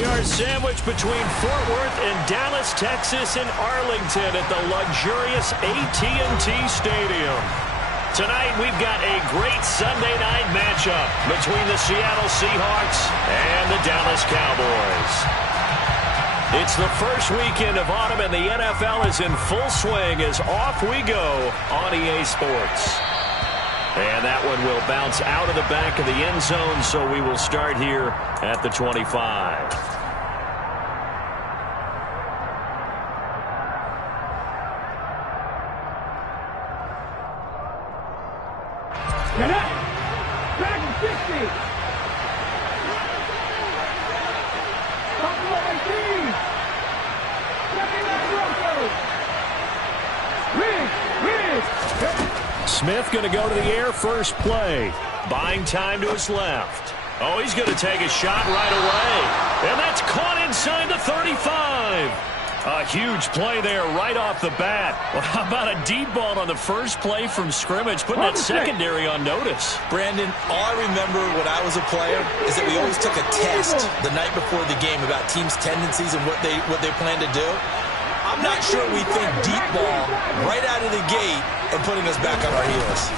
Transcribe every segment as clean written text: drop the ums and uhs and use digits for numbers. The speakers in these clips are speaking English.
We are sandwiched between Fort Worth and Dallas, Texas, and Arlington at the luxurious AT&T Stadium. Tonight, we've got a great Sunday night matchup between the Seattle Seahawks and the Dallas Cowboys. It's the first weekend of autumn, and the NFL is in full swing as off we go on EA Sports. And that one will bounce out of the back of the end zone, so we will start here at the 25. Back 60. Buffalo 18. 79 Broncos. Smith going to go to the air first play. Buying time to his left. Oh, he's going to take a shot right away. And that's caught inside the 35. A huge play there right off the bat. Well, how about a deep ball on the first play from scrimmage, putting that secondary on notice? Brandon, all I remember when I was a player is that we always took a test the night before the game about teams' tendencies and what they plan to do. I'm not sure we think deep ball right out of the gate and putting us back on our heels.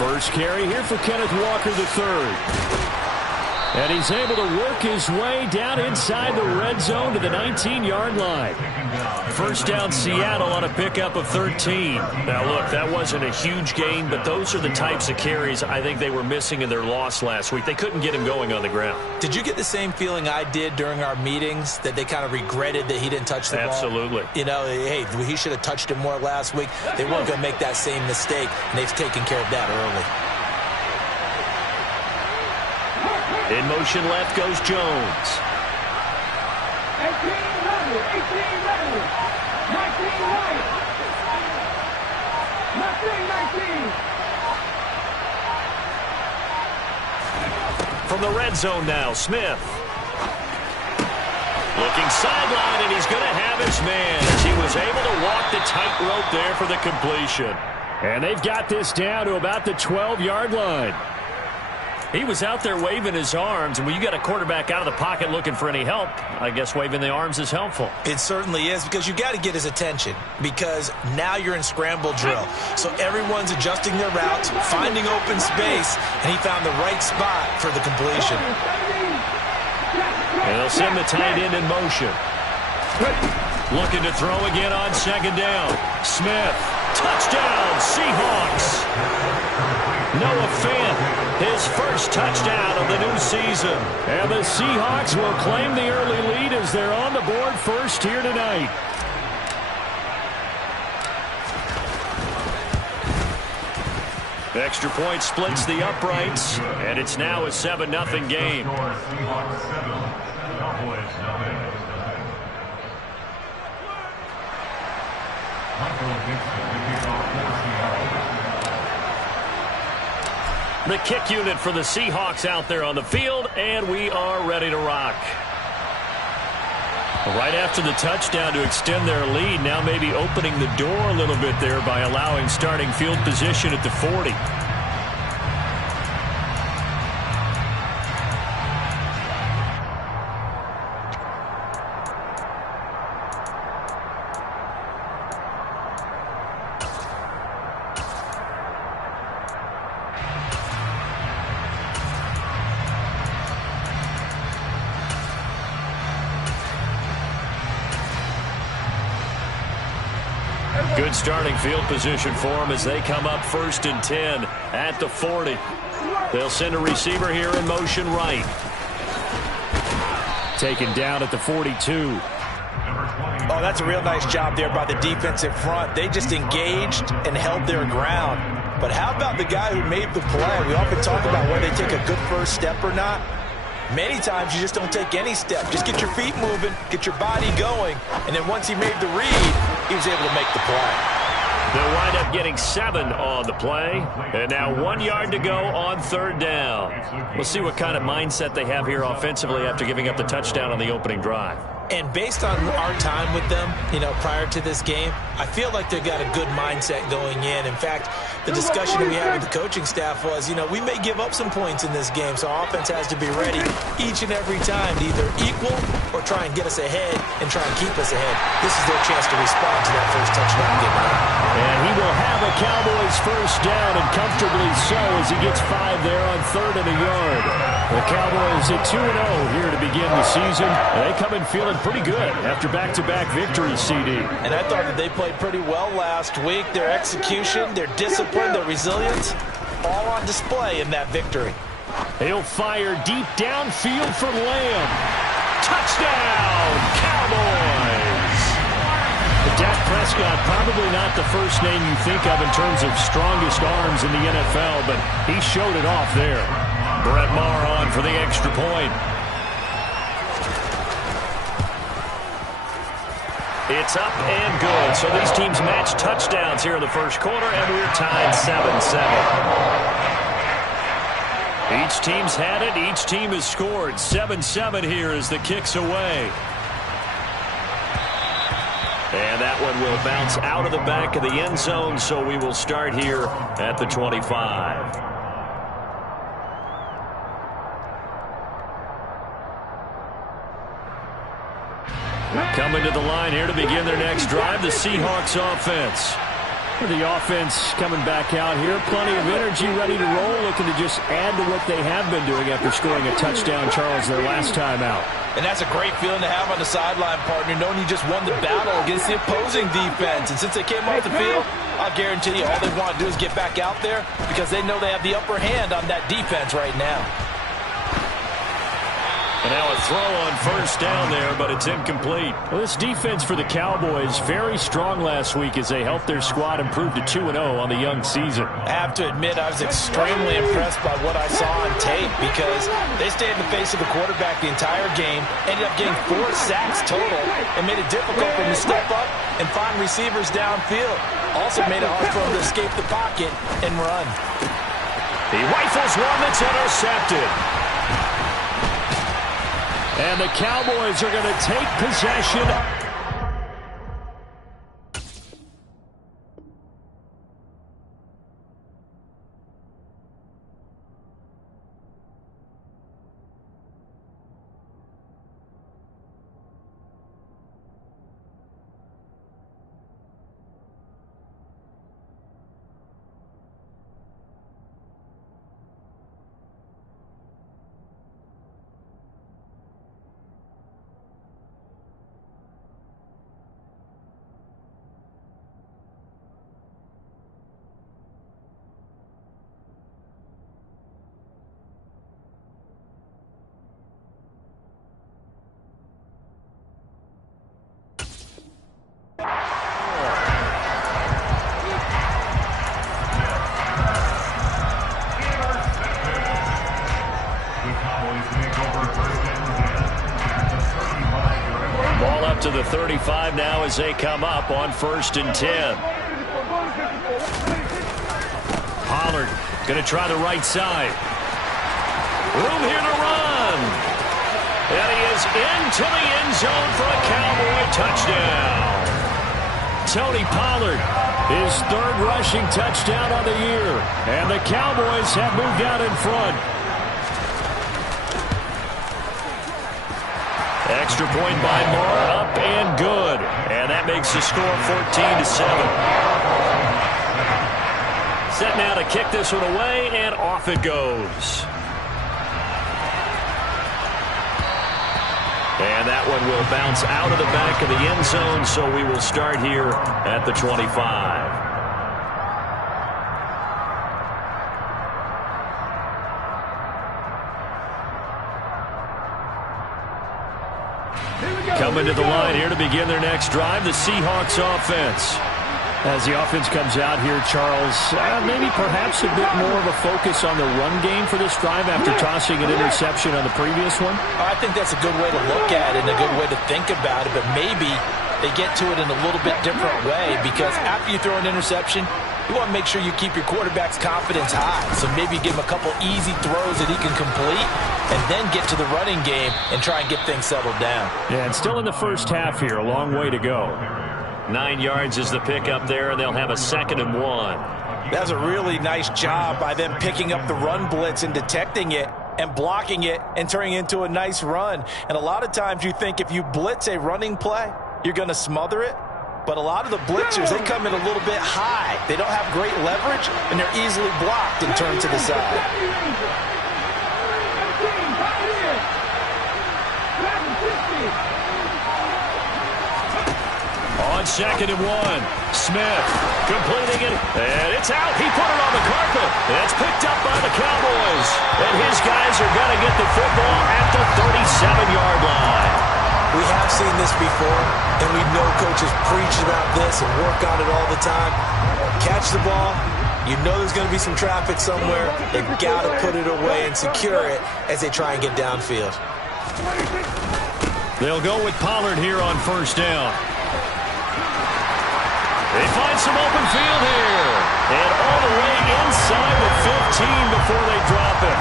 First carry here for Kenneth Walker III. And he's able to work his way down inside the red zone to the 19-yard line. First down Seattle on a pickup of 13. Now, look, that wasn't a huge gain, but those are the types of carries I think they were missing in their loss last week. They couldn't get him going on the ground. Did you get the same feeling I did during our meetings, that they kind of regretted that he didn't touch the ball? Absolutely. You know, hey, he should have touched it more last week. They weren't going to make that same mistake, and they've taken care of that early. In motion left goes Jones. 18 level, 18 level, 19 right, 19. From the red zone now, Smith. Looking sideline, and he's going to have his man as he was able to walk the tightrope there for the completion. And they've got this down to about the 12-yard line. He was out there waving his arms, and when you got a quarterback out of the pocket looking for any help, I guess waving the arms is helpful. It certainly is, because you got to get his attention, because now you're in scramble drill. So everyone's adjusting their routes, finding open space, and he found the right spot for the completion. And they'll send the tight end in motion. Looking to throw again on second down. Smith, touchdown, Seahawks. Noah Fant, his first touchdown of the new season. And the Seahawks will claim the early lead as they're on the board first here tonight. Extra point splits the uprights, and it's now a 7-0 game. The kick unit for the Seahawks out there on the field, and we are ready to rock. Right after the touchdown to extend their lead, now maybe opening the door a little bit there by allowing starting field position at the 40. Good starting field position for them as they come up 1st and 10 at the 40. They'll send a receiver here in motion right. Taken down at the 42. Oh, that's a real nice job there by the defensive front. They just engaged and held their ground. But how about the guy who made the play? We often talk about whether they take a good first step or not. Many times you just don't take any step. Just get your feet moving, get your body going, and then once he made the read, he was able to make the play. They'll wind up getting 7 on the play. And now 1 yard to go on 3rd down. We'll see what kind of mindset they have here offensively after giving up the touchdown on the opening drive. And based on our time with them, prior to this game, I feel like they've got a good mindset going in. In fact, the discussion that we had with the coaching staff was, we may give up some points in this game, so our offense has to be ready each and every time to either equal or try and get us ahead and try and keep us ahead. This is their chance to respond to that first touchdown given up. And he will have a Cowboys first down, and comfortably so, as he gets 5 there on 3rd and a yard. The Cowboys at 2-0 here to begin the season. They come in feeling pretty good after back-to-back victories, CD. And I thought that they played pretty well last week. Their execution, their discipline, their resilience, all on display in that victory. He'll fire deep downfield for Lamb. Touchdown, Cowboys! Dak Prescott, probably not the first name you think of in terms of strongest arms in the NFL, but he showed it off there. Brett Maher on for the extra point. It's up and good. So these teams match touchdowns here in the first quarter, and we're tied 7-7. Each team's had it. Each team has scored. 7-7 here as the kick's away. And that one will bounce out of the back of the end zone, so we will start here at the 25. Coming to the line here to begin their next drive, the Seahawks offense. The offense coming back out here, plenty of energy, ready to roll, looking to just add to what they have been doing after scoring a touchdown, Charles, their last time out. And that's a great feeling to have on the sideline, partner, knowing you just won the battle against the opposing defense. And since they came off the field, I'll guarantee you all they want to do is get back out there because they know they have the upper hand on that defense right now. And now a throw on first down there, but it's incomplete. Well, this defense for the Cowboys, very strong last week as they helped their squad improve to 2-0 on the young season. I have to admit, I was extremely impressed by what I saw on tape because they stayed in the face of the quarterback the entire game, ended up getting 4 sacks total, and made it difficult for him to step up and find receivers downfield. Also made it hard for him to escape the pocket and run. He rifles one that's intercepted. And the Cowboys are going to take possession. To the 35 now as they come up on 1st and 10. Pollard going to try the right side. Room here to run. And he is into the end zone for a Cowboy touchdown. Tony Pollard, his 3rd rushing touchdown of the year. And the Cowboys have moved out in front. Extra point by Moore, up and good. And that makes the score 14-7. Set now to kick this one away, and off it goes. And that one will bounce out of the back of the end zone, so we will start here at the 25. Coming to the line here to begin their next drive, the Seahawks offense. As the offense comes out here, Charles, maybe perhaps a bit more of a focus on the run game for this drive after tossing an interception on the previous one? I think that's a good way to look at it and a good way to think about it, but maybe they get to it in a little bit different way because after you throw an interception, You want to make sure you keep your quarterback's confidence high. So maybe give him a couple easy throws that he can complete and then get to the running game and try and get things settled down. Yeah, and still in the first half here. A long way to go. 9 yards is the pickup there, and they'll have a 2nd and 1. That's a really nice job by them picking up the run blitz and detecting it and blocking it and turning it into a nice run. And a lot of times you think if you blitz a running play, you're going to smother it. But a lot of the blitzers, they come in a little bit high. They don't have great leverage, and they're easily blocked and turned to the side. On 2nd and 1, Smith completing it, and it's out. He put it on the carpet. That's picked up by the Cowboys. And his guys are going to get the football at the 37-yard line. We have seen this before, and we know coaches preach about this and work on it all the time. Catch the ball. You know there's going to be some traffic somewhere. They've got to put it away and secure it as they try and get downfield. They'll go with Pollard here on 1st down. They find some open field here. And all the way inside the 15 before they drop it.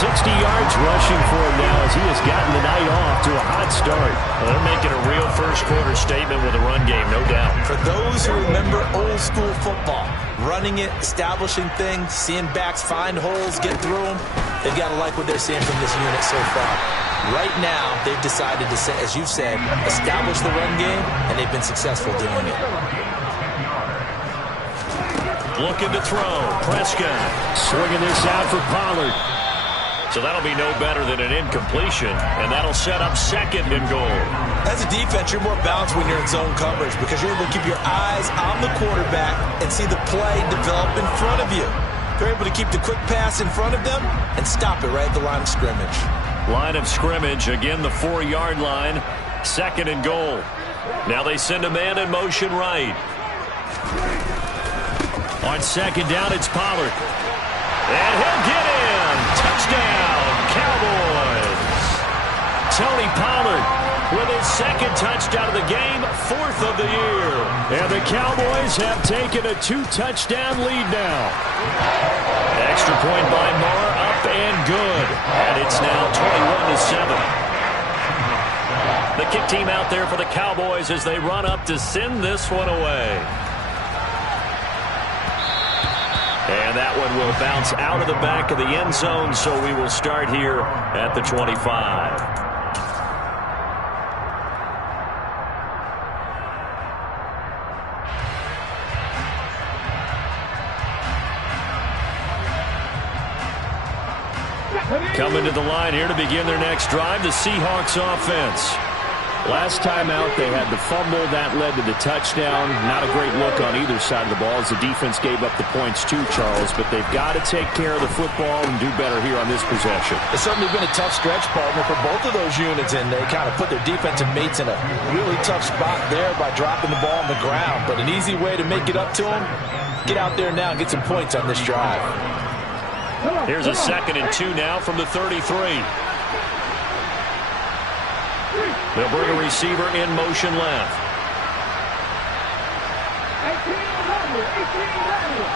60 yards rushing for him now as he has gotten the night off to a hot start. Well, they're making a real first-quarter statement with a run game, no doubt. For those who remember old-school football, running it, establishing things, seeing backs find holes, get through them, they've got to like what they're seeing from this unit so far. Right now, they've decided to, as you said, establish the run game, and they've been successful doing it. Looking to throw. Prescott swinging this out for Pollard. So that'll be no better than an incompletion, and that'll set up 2nd and goal. As a defense, you're more balanced when you're in zone coverage because you're able to keep your eyes on the quarterback and see the play develop in front of you. They're able to keep the quick pass in front of them and stop it right at the line of scrimmage. Line of scrimmage, again the 4-yard line, 2nd and goal. Now they send a man in motion right. On 2nd down, it's Pollard. And he'll get in. Touchdown, Cowboys. Tony Pollard with his 2nd touchdown of the game, 4th of the year. And the Cowboys have taken a 2-touchdown lead now. Extra point by Moore, up and good. And it's now 21-7. The kick team out there for the Cowboys as they run up to send this one away. And that one will bounce out of the back of the end zone, so we will start here at the 25. Coming to the line here to begin their next drive, the Seahawks offense. Last time out, they had the fumble. That led to the touchdown. Not a great look on either side of the ball as the defense gave up the points too, Charles. But they've got to take care of the football and do better here on this possession. It's certainly been a tough stretch, partner, for both of those units, and they kind of put their defensive mates in a really tough spot there by dropping the ball on the ground. But an easy way to make it up to them, get out there now and get some points on this drive. Here's a 2nd and 2 now from the 33. They'll bring a receiver in motion left. 18 left, 18 left,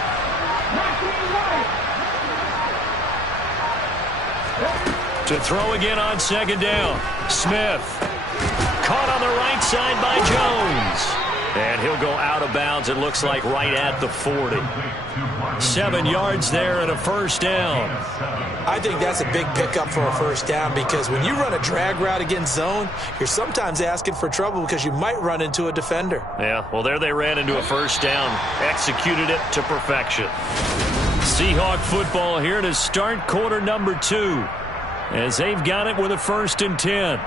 19 right. To throw again on 2nd down. Smith. Caught on the right side by Jones. And he'll go out of bounds, it looks like, right at the 40. 7 yards there and a 1st down. I think that's a big pickup for a 1st down because when you run a drag route against zone, you're sometimes asking for trouble because you might run into a defender. Yeah, well, there they ran into a 1st down. Executed it to perfection. Seahawk football here to start quarter number 2 as they've got it with a 1st and 10.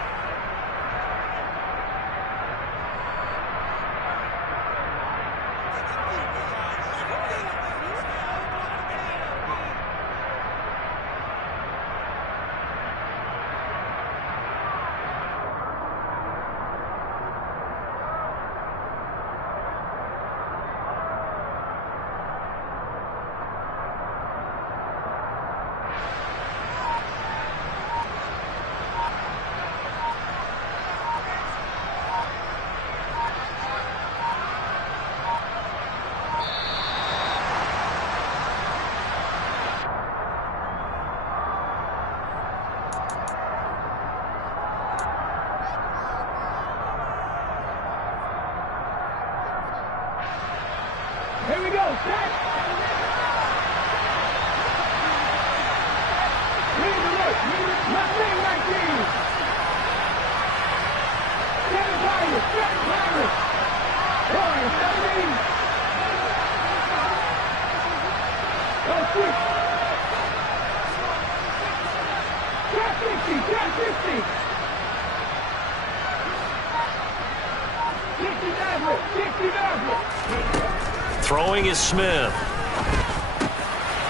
Here we go. Set. Lead the look. Left wing 19. Seven Tigers. Seven Tigers. Warriors 17. Go switch. Trap 60. Trap 60. 60 Maverick. 60 Maverick. Throwing is Smith.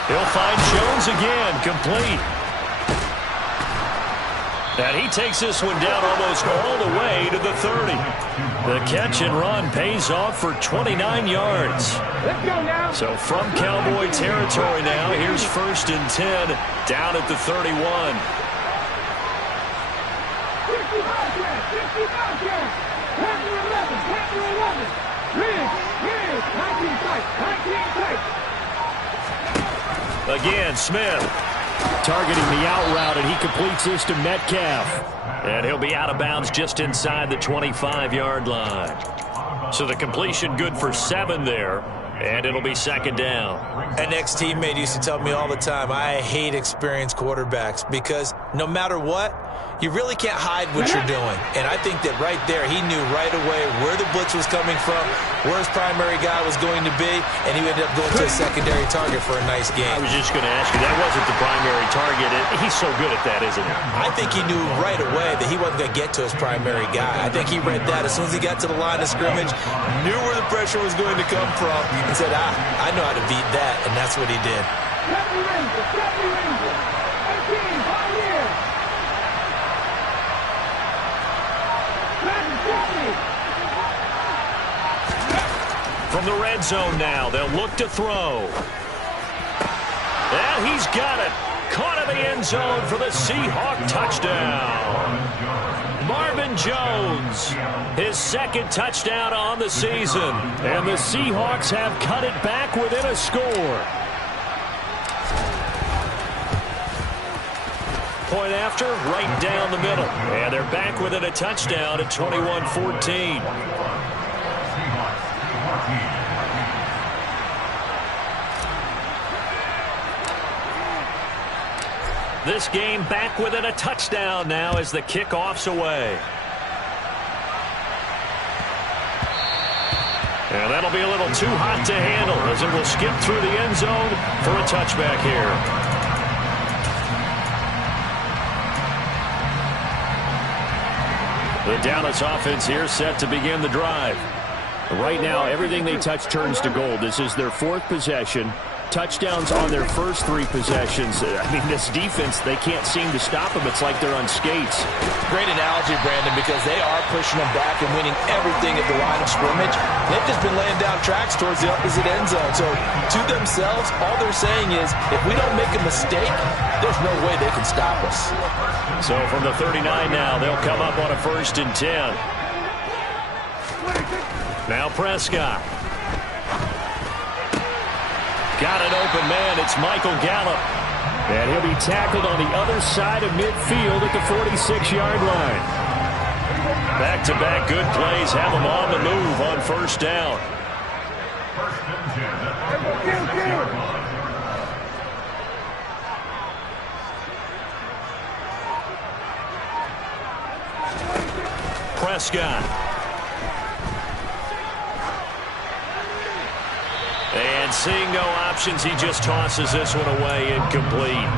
He'll find Jones again, complete. And he takes this one down almost all the way to the 30. The catch and run pays off for 29 yards. Let's go now. So from Cowboy territory now, here's 1st and 10 down at the 31. 50 Bobcats. 50 Bobcats. Panther 11. Panther 11. Riggs. 19 tight. 19 tight. Again, Smith targeting the out route, and he completes this to Metcalf. And he'll be out of bounds just inside the 25-yard line. So the completion good for 7 there, and it'll be 2nd down. An ex-teammate used to tell me all the time, I hate experienced quarterbacks because no matter what, you really can't hide what you're doing. And I think that right there, he knew right away where the blitz was coming from, where his primary guy was going to be, and he ended up going to a secondary target for a nice game. I was just going to ask you, that wasn't the primary target. He's so good at that, isn't he? I think he knew right away that he wasn't going to get to his primary guy. I think he read that as soon as he got to the line of scrimmage, knew where the pressure was going to come from, and said, I know how to beat that, and that's what he did. Captain Ranger. Captain Ranger. 18. Pioneer. From the red zone now, they'll look to throw. And he's got it. Caught in the end zone for the Seahawk touchdown. Marvin Jones, his 2nd touchdown on the season. And the Seahawks have cut it back within a score. Point after, right down the middle. And they're back within a touchdown at 21-14. This game back within a touchdown now as the kickoff's away. And that'll be a little too hot to handle as it will skip through the end zone for a touchback here. The Dallas offense here set to begin the drive. Right now, everything they touch turns to gold. This is their 4th possession. Touchdowns on their first 3 possessions. I mean, this defense, they can't seem to stop them. It's like they're on skates. Great analogy, Brandon, because they are pushing them back and winning everything at the line of scrimmage. They've just been laying down tracks towards the opposite end zone. So to themselves, all they're saying is, if we don't make a mistake, there's no way they can stop us. So from the 39 now, they'll come up on a 1st and 10. Now Prescott. Got an open man. It's Michael Gallup. And he'll be tackled on the other side of midfield at the 46-yard line. Back-to-back good plays have them on the move on 1st down. Prescott. And seeing no options, he just tosses this one away, incomplete.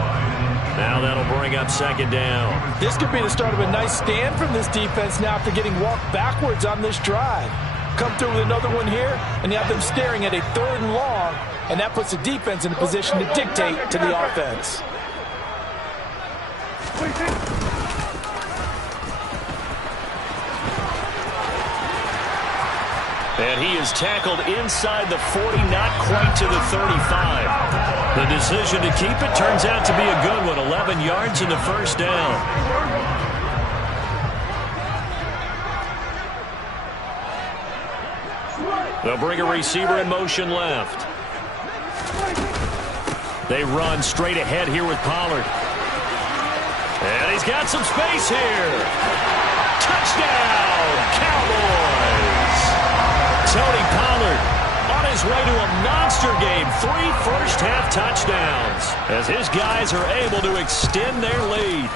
Now that'll bring up 2nd down. This could be the start of a nice stand from this defense now after getting walked backwards on this drive. Come through with another one here, and you have them staring at a 3rd and long, and that puts the defense in a position to dictate to the offense. And he is tackled inside the 40, not quite to the 35. The decision to keep it turns out to be a good one, 11 yards in the 1st down. They'll bring a receiver in motion left. They run straight ahead here with Pollard. And he's got some space here. Touchdown, Cowboys! Tony Pollard On his way to a monster game, 3 first-half touchdowns, as his guys are able to extend their lead.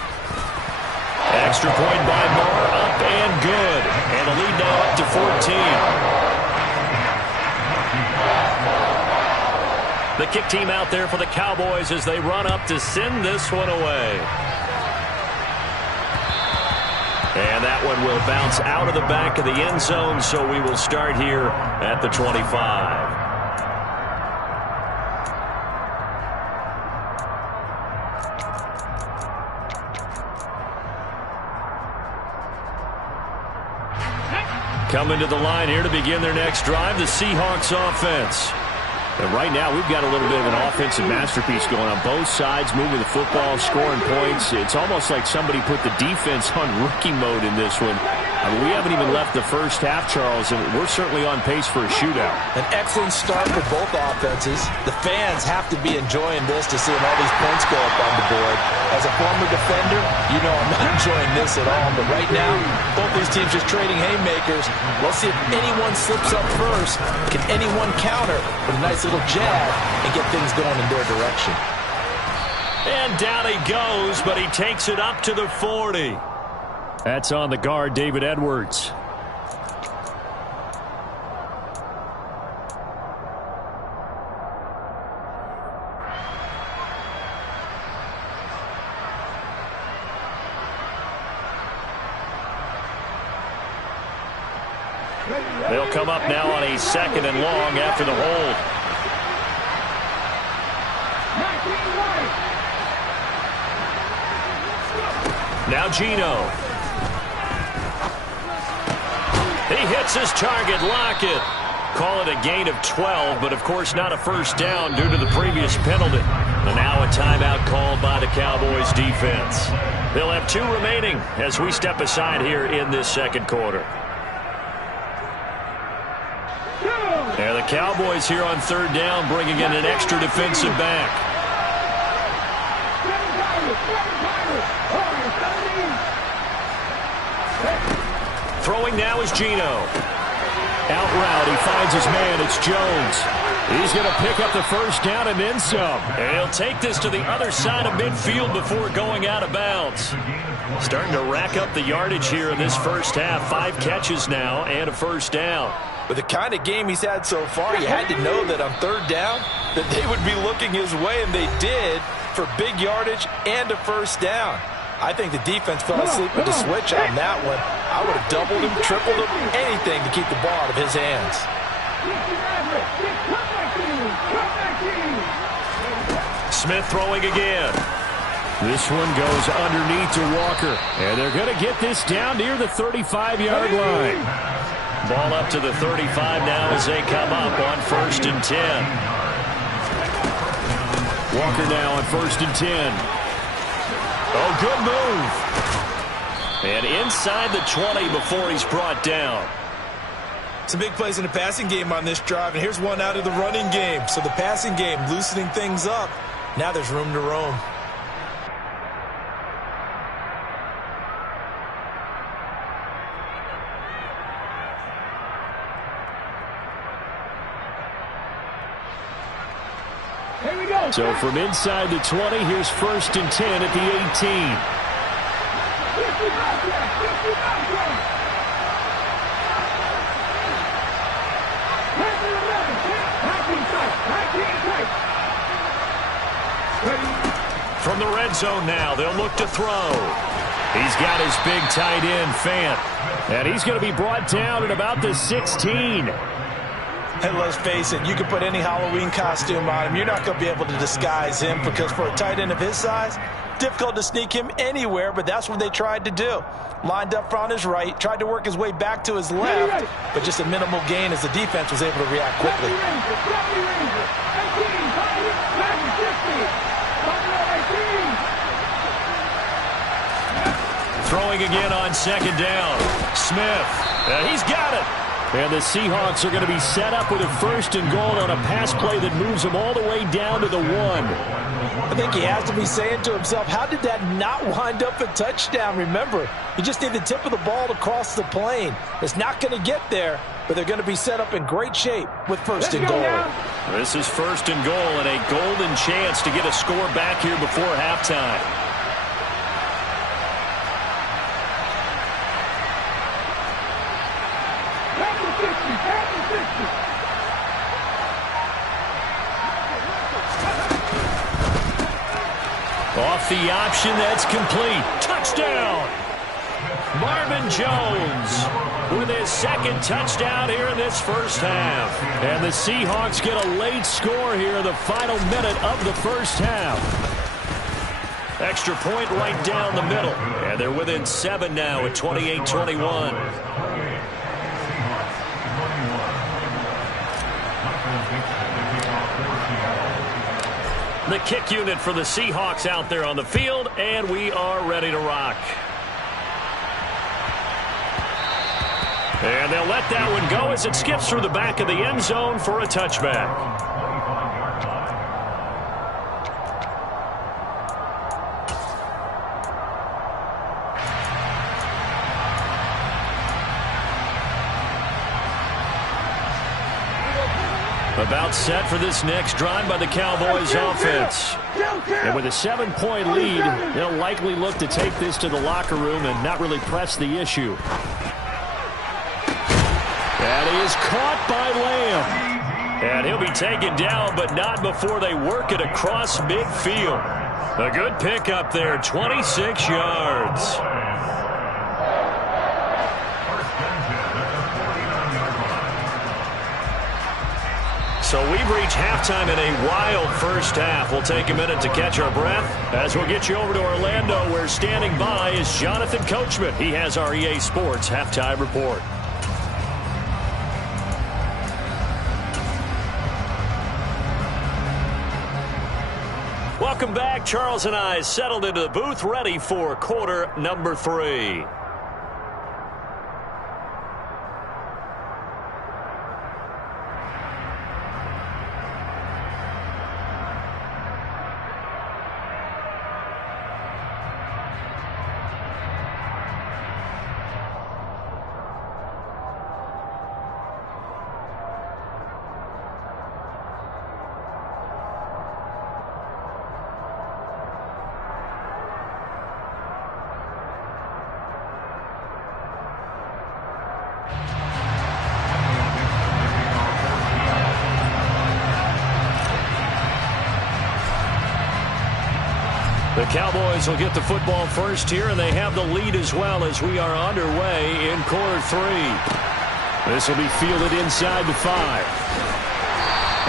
Extra point by Moore, up and good. And the lead now up to 14. The kick team out there for the Cowboys as they run up to send this one away. And that one will bounce out of the back of the end zone, so we will start here at the 25. Coming to the line here to begin their next drive, the Seahawks offense. And right now, we've got a little bit of an offensive masterpiece going on both sides, moving the football, scoring points. It's almost like somebody put the defense on rookie mode in this one. I mean, we haven't even left the first half, Charles, and we're certainly on pace for a shootout. An excellent start for both offenses. The fans have to be enjoying this to seeing all these points go up on the board. As a former defender, you know I'm not enjoying this at all. But right now, both these teams just trading haymakers. Let's see if anyone slips up first. Can anyone counter with a nice little jab and get things going in their direction? And down he goes, but he takes it up to the 40. That's on the guard, David Edwards. They'll come up now on a 2nd and long after the hold. Now Geno. He hits his target, Lockett. Call it a gain of 12, but of course not a first down due to the previous penalty. And now a timeout called by the Cowboys defense. They'll have 2 remaining as we step aside here in this second quarter. And the Cowboys here on 3rd down bringing in an extra defensive back. Throwing now is Geno. Out route, he finds his man. It's Jones. He's going to pick up the first down and then some. And he'll take this to the other side of midfield before going out of bounds. Starting to rack up the yardage here in this first half. 5 catches now and a first down. With the kind of game he's had so far, you had to know that on 3rd down that they would be looking his way, and they did, for big yardage and a first down. I think the defense fell asleep with the switch on that one. I would have doubled him, tripled him, anything to keep the ball out of his hands. Smith throwing again. This one goes underneath to Walker. And they're going to get this down near the 35-yard line. Ball up to the 35 now as they come up on 1st and 10. Walker now on 1st and 10. Oh, good move. And inside the 20 before he's brought down. Some big plays in the passing game on this drive, and here's one out of the running game. So the passing game loosening things up. Now there's room to roam. So from inside the 20, here's 1st and 10 at the 18. From the red zone now, they'll look to throw. He's got his big tight end, Fant. And he's going to be brought down at about the 16. And let's face it, you can put any Halloween costume on him. You're not going to be able to disguise him because for a tight end of his size, difficult to sneak him anywhere, but that's what they tried to do. Lined up on his right, tried to work his way back to his left, but just a minimal gain as the defense was able to react quickly. Throwing again on 2nd down. Smith, he's got it. And the Seahawks are going to be set up with a 1st and goal on a pass play that moves them all the way down to the 1. I think he has to be saying to himself, how did that not wind up a touchdown? Remember, you just need the tip of the ball to cross the plane. It's not going to get there, but they're going to be set up in great shape with 1st and goal. This is 1st and goal and a golden chance to get a score back here before halftime. Off the option, that's complete. Touchdown! Marvin Jones with his 2nd touchdown here in this first half. And the Seahawks get a late score here in the final minute of the first half. Extra point right down the middle. And they're within 7 now at 28-21. The kick unit for the Seahawks out there on the field, and we are ready to rock. And they'll let that one go as it skips through the back of the end zone for a touchback. About set for this next drive by the Cowboys offense. And with a 7-point lead, they'll likely look to take this to the locker room and not really press the issue. That is caught by Lamb. And he'll be taken down, but not before they work it across midfield. A good pickup there, 26 yards. So we've reached halftime in a wild first half. We'll take a minute to catch our breath as we'll get you over to Orlando, where standing by is Jonathan Coachman. He has our EA Sports halftime report. Welcome back. Charles and I settled into the booth, ready for quarter number 3. The Cowboys will get the football first here, and they have the lead as well as we are underway in quarter 3. This will be fielded inside the 5.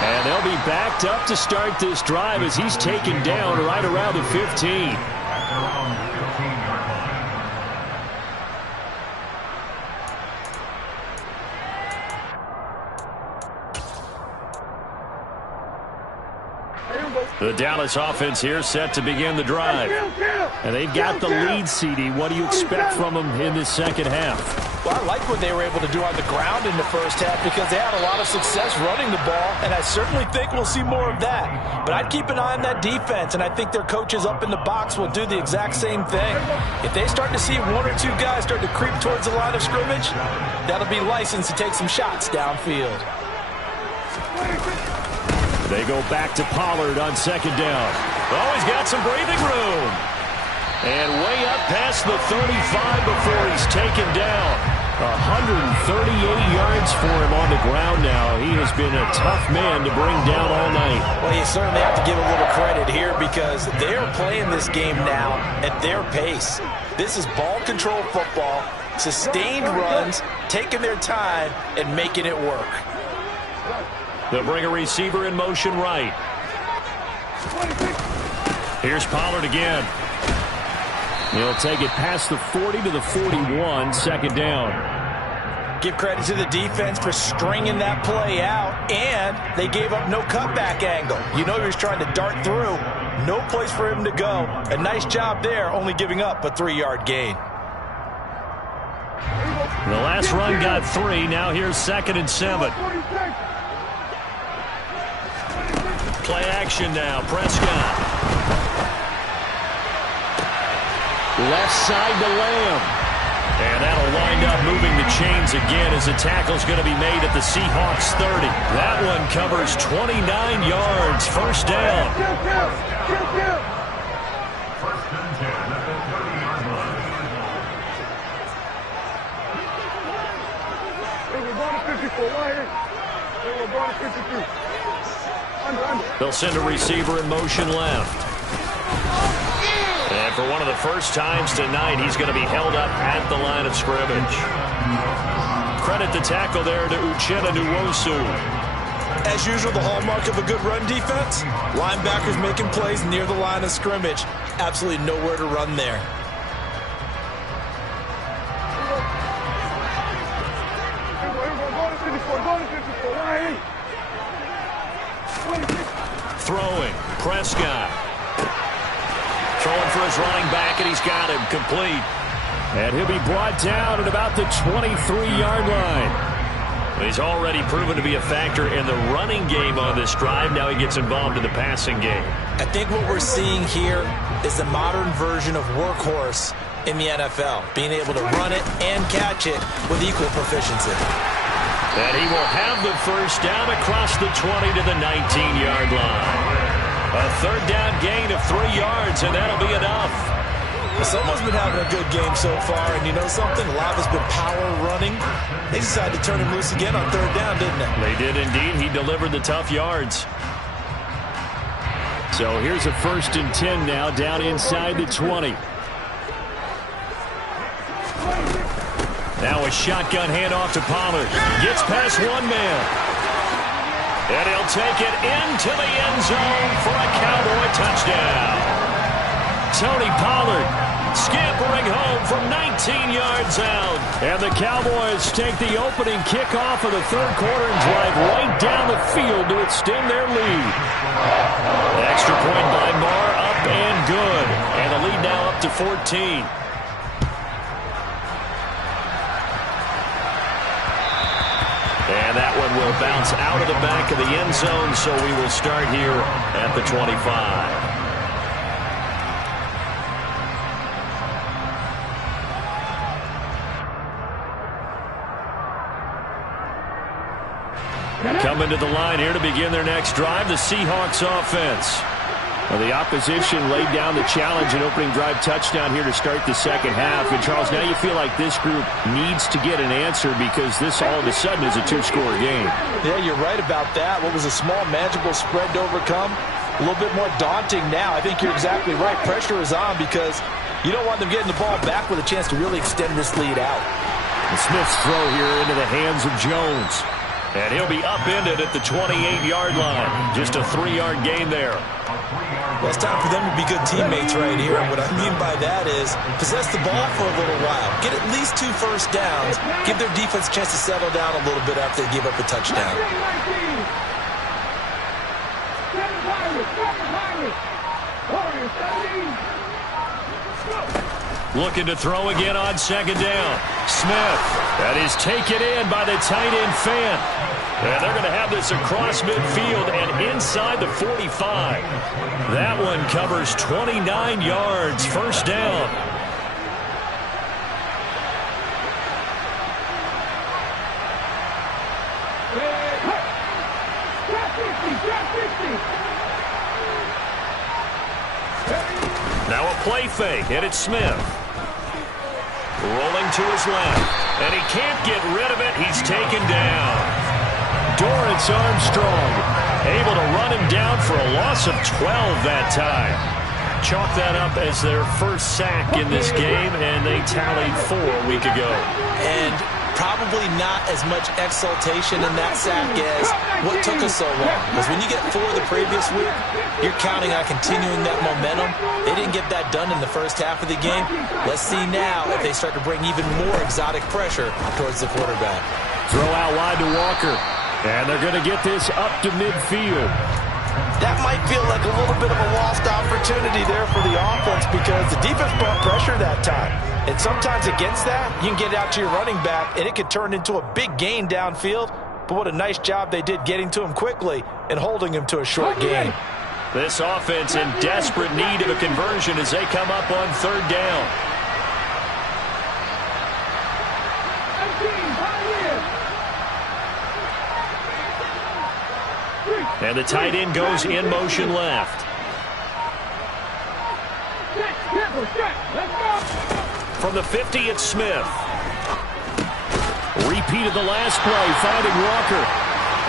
And they'll be backed up to start this drive as he's taken down right around the 15. The Dallas offense here set to begin the drive. And they've got the lead, CD. What do you expect from them in this second half? Well, I like what they were able to do on the ground in the first half because they had a lot of success running the ball, and I certainly think we'll see more of that. But I'd keep an eye on that defense, and I think their coaches up in the box will do the exact same thing. If they start to see 1 or 2 guys start to creep towards the line of scrimmage, that'll be licensed to take some shots downfield. They go back to Pollard on second down. Oh, he's got some breathing room. And way up past the 35 before he's taken down. 138 yards for him on the ground now. He has been a tough man to bring down all night. Well, you certainly have to give a little credit here because they're playing this game now at their pace. This is ball control football, sustained runs, taking their time, and making it work. They'll bring a receiver in motion right. Here's Pollard again. He'll take it past the 40 to the 41, second down. Give credit to the defense for stringing that play out, and they gave up no cutback angle. You know he was trying to dart through. No place for him to go. A nice job there, only giving up a 3-yard gain. The last run got 3. Now here's 2nd and 7. Play action now. Prescott. Left side to Lamb. And that'll wind up moving the chains again as the tackle's going to be made at the Seahawks 30. That one covers 29 yards. First down. They'll send a receiver in motion left. And for one of the first times tonight, he's going to be held up at the line of scrimmage. Credit the tackle there to Uchenna Nwosu. As usual, the hallmark of a good run defense, linebackers making plays near the line of scrimmage. Absolutely nowhere to run there. Throwing. Prescott. Throwing for his running back, and he's got him complete. And he'll be brought down at about the 23-yard line. He's already proven to be a factor in the running game on this drive. Now he gets involved in the passing game. I think what we're seeing here is the modern version of workhorse in the NFL, being able to run it and catch it with equal proficiency. And he will have the first down across the 20 to the 19-yard line. A third down gain of 3 yards, and that'll be enough. Well, someone's been having a good game so far, and you know something? A lot has been power running. They decided to turn him loose again on third down, didn't they? They did indeed. He delivered the tough yards. So here's a 1st and 10 now down inside the 20. Now a shotgun handoff to Pollard. Gets past one man. And he'll take it into the end zone for a Cowboy touchdown. Tony Pollard scampering home from 19 yards out. And the Cowboys take the opening kickoff of the third quarter and drive right down the field to extend their lead. Extra point by Marr, up and good. And the lead now up to 14. And that one will bounce out of the back of the end zone, so we will start here at the 25. Coming to the line here to begin their next drive, the Seahawks offense. Well, the opposition laid down the challenge and opening drive touchdown here to start the second half. And, Charles, now you feel like this group needs to get an answer because this all of a sudden is a 2-score game. Yeah, you're right about that. What was a small, manageable spread to overcome, a little bit more daunting now. I think you're exactly right. Pressure is on because you don't want them getting the ball back with a chance to really extend this lead out. And Smith's throw here into the hands of Jones. And he'll be upended at the 28-yard line. Just a 3-yard gain there. Well, it's time for them to be good teammates right here. And what I mean by that is possess the ball for a little while. Get at least 2 first downs. Give their defense a chance to settle down a little bit after they give up a touchdown. Looking to throw again on second down. Smith. That is taken in by the tight end Fant. And they're going to have this across midfield and inside the 45. That one covers 29 yards. First down. Now a play fake, and it's Smith. Rolling to his left, and he can't get rid of it. He's taken down. Dorrance Armstrong able to run him down for a loss of 12 that time. Chalk that up as their first sack in this game, and they tallied 4 a week ago. And probably not as much exultation in that sack as what took us so long. Because when you get 4 the previous week, you're counting on continuing that momentum. They didn't get that done in the first half of the game. Let's see now if they start to bring even more exotic pressure towards the quarterback. Throw out wide to Walker. And they're going to get this up to midfield. That might feel like a little bit of a lost opportunity there for the offense because the defense brought pressure that time. And sometimes against that, you can get out to your running back, and it could turn into a big gain downfield. But what a nice job they did getting to him quickly and holding him to a short gain. This offense in desperate need of a conversion as they come up on third down. And the tight end goes in motion left. From the 50, it's Smith. Repeated the last play, finding Walker.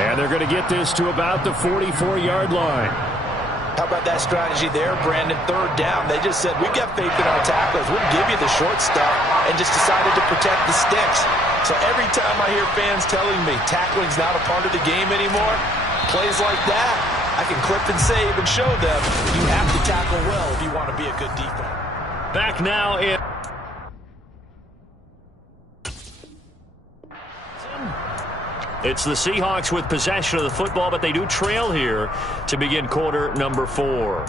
And they're going to get this to about the 44-yard line. How about that strategy there, Brandon? Third down. They just said, we've got faith in our tacklers. We'll give you the short stuff, and just decided to protect the sticks. So every time I hear fans telling me tackling's not a part of the game anymore, plays like that, I can clip and save and show them you have to tackle well if you want to be a good defense. Back now in. It's the Seahawks with possession of the football, but they do trail here to begin quarter number 4.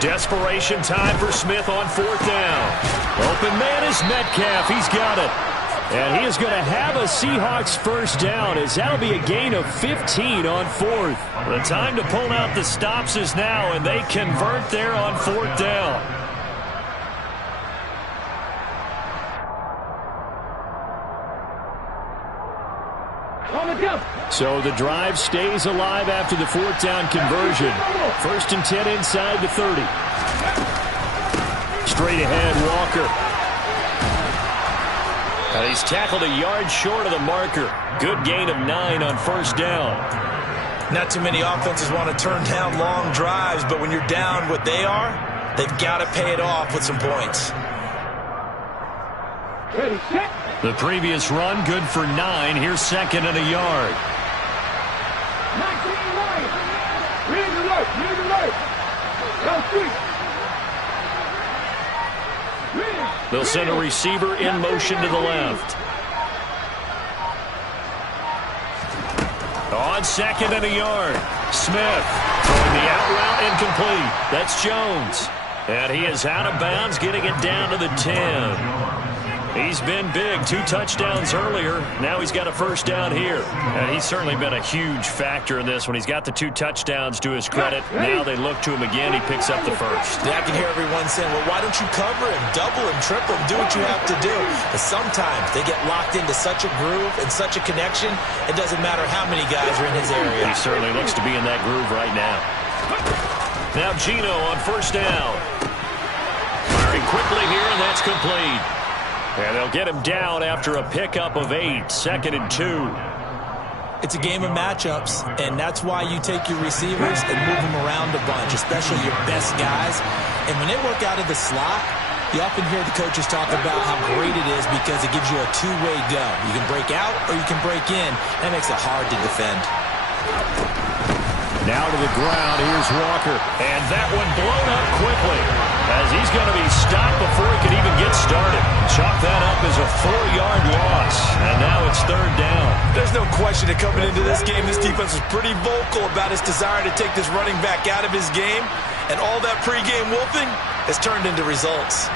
Desperation time for Smith on fourth down. Open man is Metcalf. He's got it. And he is going to have a Seahawks first down as that'll be a gain of 15 on fourth. The time to pull out the stops is now, and they convert there on fourth down. So the drive stays alive after the fourth down conversion. First and 10 inside the 30. Straight ahead, Walker. And he's tackled a yard short of the marker. Good gain of 9 on first down. Not too many offenses want to turn down long drives, but when you're down what they are, they've got to pay it off with some points. The previous run, good for 9. Here's second and a yard. They'll send a receiver in motion to the left. On second and a yard. Smith throwing the out route incomplete. That's Jones. And he is out of bounds, getting it down to the 10. He's been big. 2 touchdowns earlier. Now he's got a first down here. And he's certainly been a huge factor in this when he's got the 2 touchdowns to his credit. Now they look to him again. He picks up the first. Yeah, I can hear everyone saying, well, why don't you cover him, double him, triple him, do what you have to do. But sometimes they get locked into such a groove and such a connection, it doesn't matter how many guys are in his area. He certainly looks to be in that groove right now. Now Geno on first down. Firing quickly here, and that's complete. And they'll get him down after a pickup of 8. Second and 2. It's a game of matchups, and that's why you take your receivers and move them around a bunch, especially your best guys. And when they work out of the slot, you often hear the coaches talk about how great it is because it gives you a two-way go. You can break out or you can break in. That makes it hard to defend. Now to the ground. Here's Walker. And that one blown up quickly as he's going to be stopped before he can even get started. Chalk that up as a 4-yard loss. And now it's third down. There's no question that coming into this game, this defense was pretty vocal about its desire to take this running back out of his game. And all that pregame wolfing has turned into results.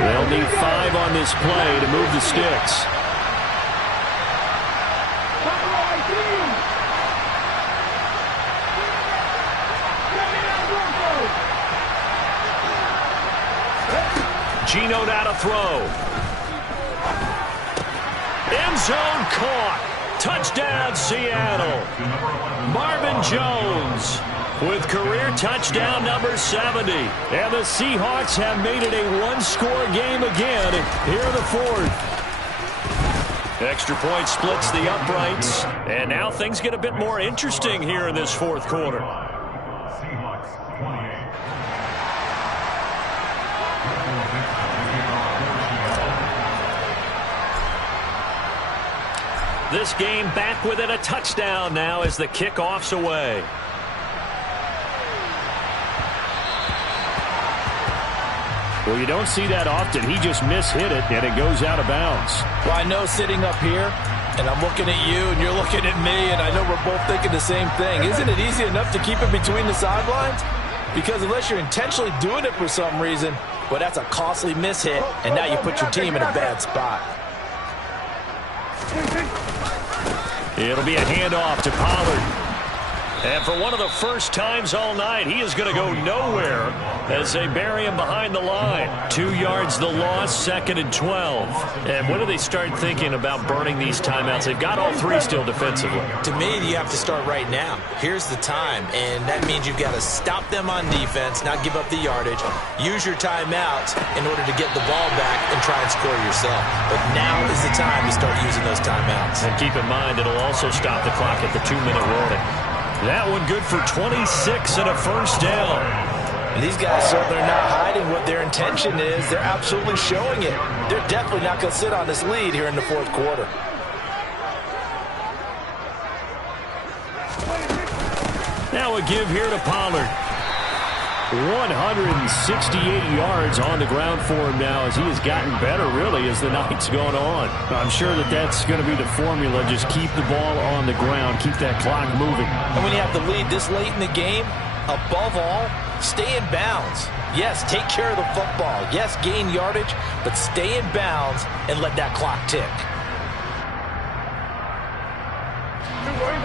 They'll need 5 on this play to move the sticks. Geno now to throw. End zone caught. Touchdown, Seattle. Marvin Jones with career touchdown number 70. And the Seahawks have made it a one-score game again here in the fourth. Extra point splits the uprights. And now things get a bit more interesting here in this fourth quarter. This game back within a touchdown now as the kickoff's away. Well, you don't see that often. He just mishit it, and it goes out of bounds. Well, I know sitting up here, and I'm looking at you, and you're looking at me, and I know we're both thinking the same thing. Isn't it easy enough to keep it between the sidelines? Because unless you're intentionally doing it for some reason, well, that's a costly mishit, and now you put your team in a bad spot. It'll be a handoff to Pollard. And for one of the first times all night, he is going to go nowhere as they bury him behind the line. 2 yards the loss, 2nd and 12. And when do they start thinking about burning these timeouts? They've got all 3 still defensively. To me, you have to start right now. Here's the time, and that means you've got to stop them on defense, not give up the yardage, use your timeouts in order to get the ball back and try and score yourself. But now is the time to start using those timeouts. And keep in mind, it'll also stop the clock at the 2-minute warning. That one good for 26 and a first down. And these guys certainly are not hiding what their intention is. They're absolutely showing it. They're definitely not going to sit on this lead here in the fourth quarter. Now a give here to Pollard. 168 yards on the ground for him now as he has gotten better, really, as the night's gone on. I'm sure that that's going to be the formula. Just keep the ball on the ground. Keep that clock moving. And when you have the lead this late in the game, above all, stay in bounds. Yes, take care of the football. Yes, gain yardage, but stay in bounds and let that clock tick.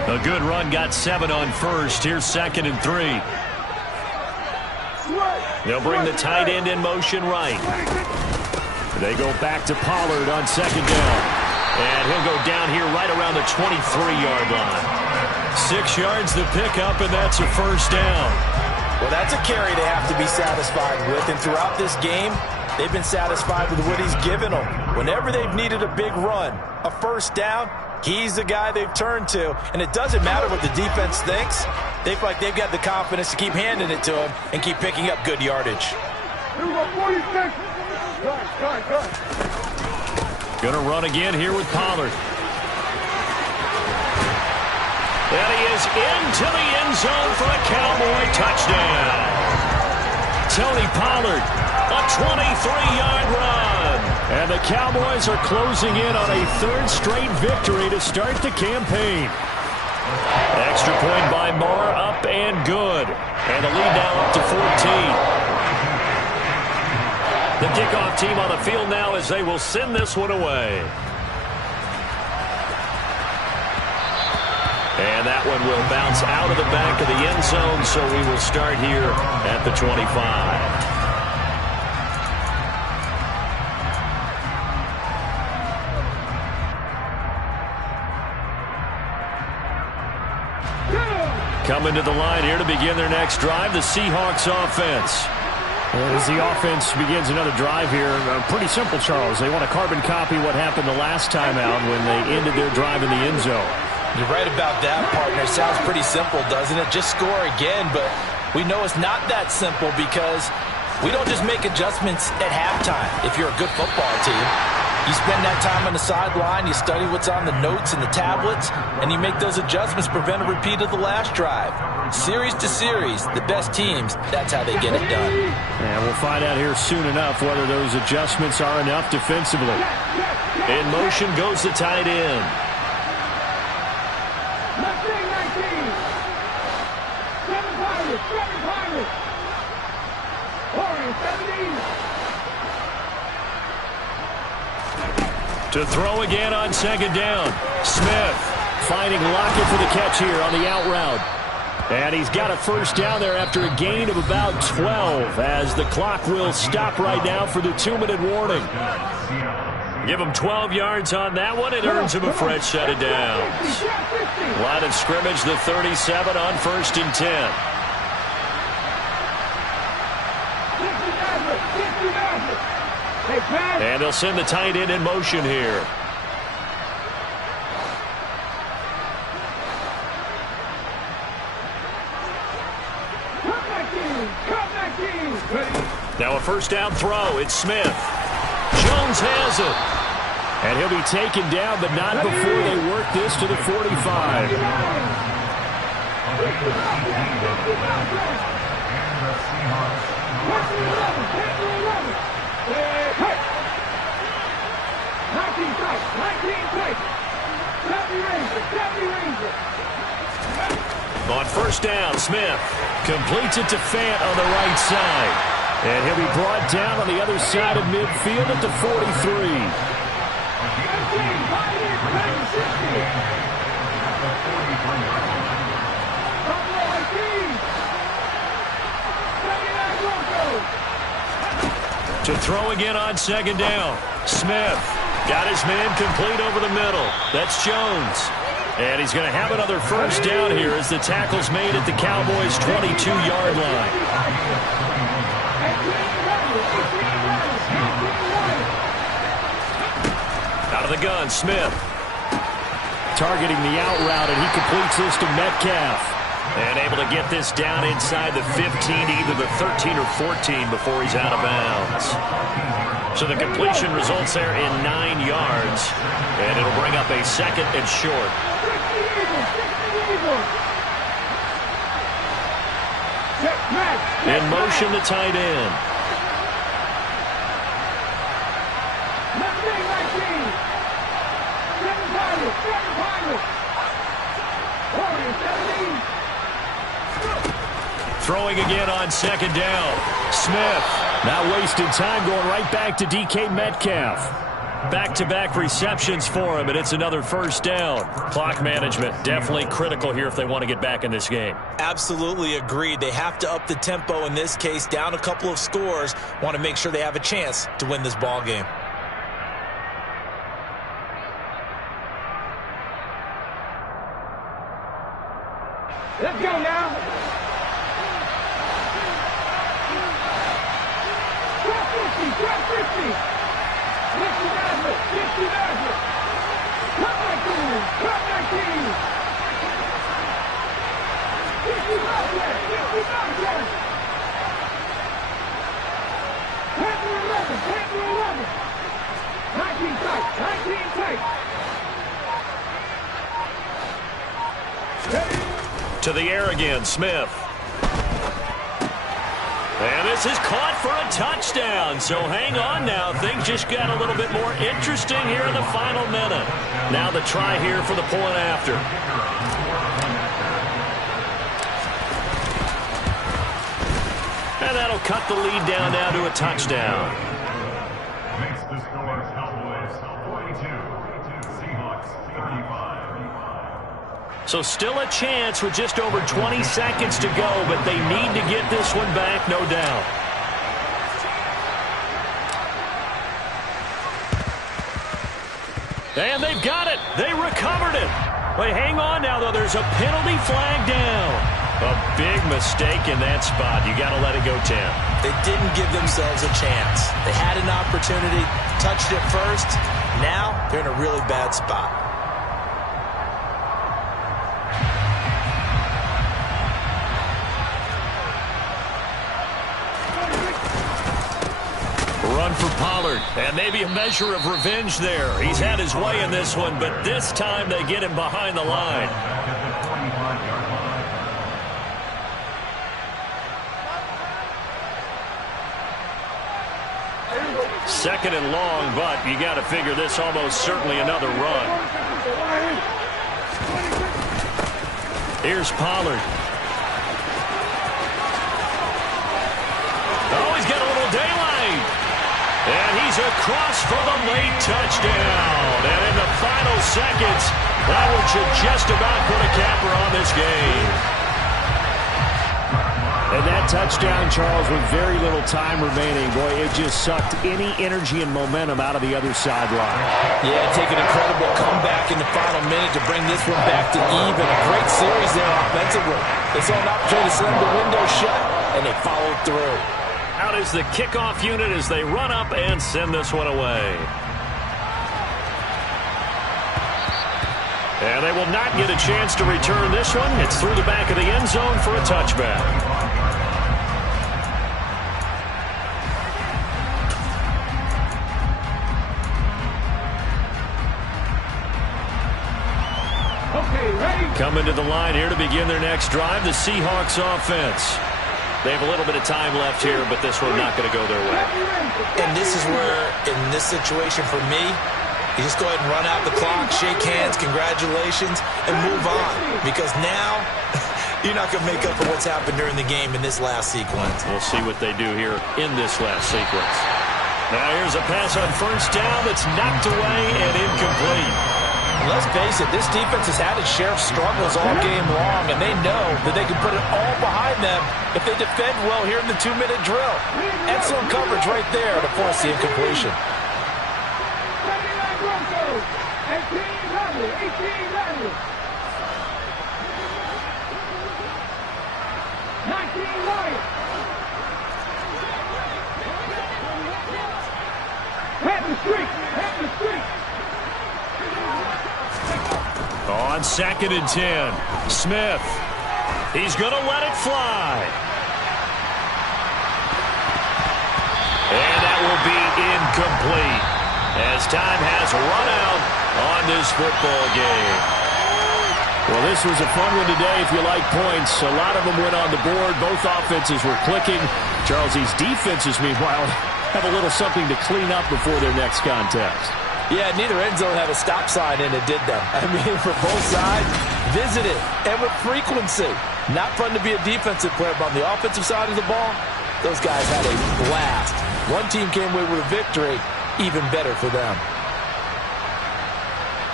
A good run, got 7 on first. Here's 2nd and 3. They'll bring the tight end in motion right. They go back to Pollard on 2nd down. And he'll go down here right around the 23-yard line. 6 yards the pickup, and that's a first down. Well, that's a carry they have to be satisfied with. And throughout this game, they've been satisfied with what he's given them. Whenever they've needed a big run, a first down, he's the guy they've turned to. And it doesn't matter what the defense thinks. They feel like they've got the confidence to keep handing it to him and keep picking up good yardage. Gonna run again here with Pollard. And he is into the end zone for a Cowboy touchdown. Tony Pollard, a 23-yard run. And the Cowboys are closing in on a 3rd straight victory to start the campaign. Extra point by Marr, up and good. And the lead now up to 14. The kickoff team on the field now as they will send this one away. And that one will bounce out of the back of the end zone, so we will start here at the 25. Coming to the line here to begin their next drive, the Seahawks offense. As the offense begins another drive here, pretty simple, Charles. They want to carbon copy what happened the last time out when they ended their drive in the end zone. You're right about that, partner. It sounds pretty simple, doesn't it? Just score again, but we know it's not that simple because we don't just make adjustments at halftime if you're a good football team. You spend that time on the sideline, you study what's on the notes and the tablets, and you make those adjustments, prevent a repeat of the last drive. Series to series, the best teams, that's how they get it done. And we'll find out here soon enough whether those adjustments are enough defensively. In motion goes the tight end. 17. To throw again on 2nd down. Smith finding Lockett for the catch here on the out route. And he's got a first down there after a gain of about 12 as the clock will stop right now for the 2-minute warning. Give him 12 yards on that one. It earns him a fresh set of downs. Line of scrimmage, the 37 on 1st and 10. And they'll send the tight end in motion here. Now a first down throw. It's Smith. Jones has it. And he'll be taken down, but not before they work this to the 45. On first down, Smith completes it to Fant on the right side. And he'll be brought down on the other side of midfield at the 43. To throw again on second down. Smith got his man complete over the middle. That's Jones. And he's going to have another first down here as the tackle's made at the Cowboys' 22-yard line. Out of the gun, Smith. Targeting the out route, and he completes this to Metcalf. And able to get this down inside the 15 to either the 13 or 14 before he's out of bounds. So the completion results there in 9 yards. And it'll bring up a second and short. In motion, the tight end. Throwing again on second down. Smith now wasting time going right back to DK Metcalf. Back-to-back receptions for him, and it's another first down. Clock management definitely critical here if they want to get back in this game. Absolutely agreed. They have to up the tempo in this case, down a couple of scores. Want to make sure they have a chance to win this ball game. Let's go now. To the air again, Smith. And this is caught for a touchdown. So hang on now. Things just got a little bit more interesting here in the final minute. Now the try here for the point after. And that'll cut the lead down now to a touchdown. Makes the score Cowboys 42, Seahawks 35. So still a chance with just over 20 seconds to go, but they need to get this one back, no doubt. And they've got it. They recovered it. Wait, hang on now, though. There's a penalty flag down. A big mistake in that spot. You got to let it go, Tim. They didn't give themselves a chance. They had an opportunity, touched it first. Now they're in a really bad spot. Run for Pollard, and maybe a measure of revenge there. He's had his way in this one, but this time they get him behind the line. Second and long, but you got to figure this almost certainly another run. Here's Pollard. Oh, he's got a little daylight. And he's across for the late touchdown. And in the final seconds, that one should just about put a capper on this game. And that touchdown, Charles, with very little time remaining, boy, it just sucked any energy and momentum out of the other sideline. Yeah, take an incredible comeback in the final minute to bring this one back to even. A great series there offensively. They saw an opportunity to slam the window shut, and they followed through. Out is the kickoff unit as they run up and send this one away. And they will not get a chance to return this one. It's through the back of the end zone for a touchback. Okay, ready? Coming to the line here to begin their next drive, the Seahawks offense. They have a little bit of time left here, but this one not going to go their way. And this is where, in this situation for me, you just go ahead and run out the clock, shake hands, congratulations, and move on. Because now, you're not going to make up for what's happened during the game in this last sequence. We'll see what they do here in this last sequence. Now here's a pass on first down that's knocked away and incomplete. Let's face it, this defense has had its share of struggles all game long, and they know that they can put it all behind them if they defend well here in the 2-minute drill. Excellent coverage right there to force the incompletion. 19 Lions. Have the streak. Have the streak. On 2nd and 10, Smith. He's going to let it fly. And that will be incomplete as time has run out on this football game. Well, this was a fun one today if you like points. A lot of them went on the board. Both offenses were clicking. Charles, these defenses, meanwhile, have a little something to clean up before their next contest. Yeah, neither end zone had a stop sign in it, did them. I mean, for both sides, visited and with frequency. Not fun to be a defensive player, but on the offensive side of the ball, those guys had a blast. One team came away with a victory, even better for them.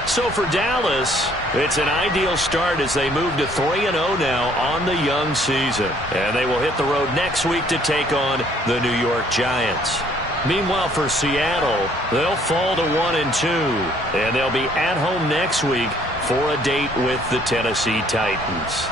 So for Dallas, it's an ideal start as they move to 3-0 now on the young season. And they will hit the road next week to take on the New York Giants. Meanwhile, for Seattle, they'll fall to 1-2, and they'll be at home next week for a date with the Tennessee Titans.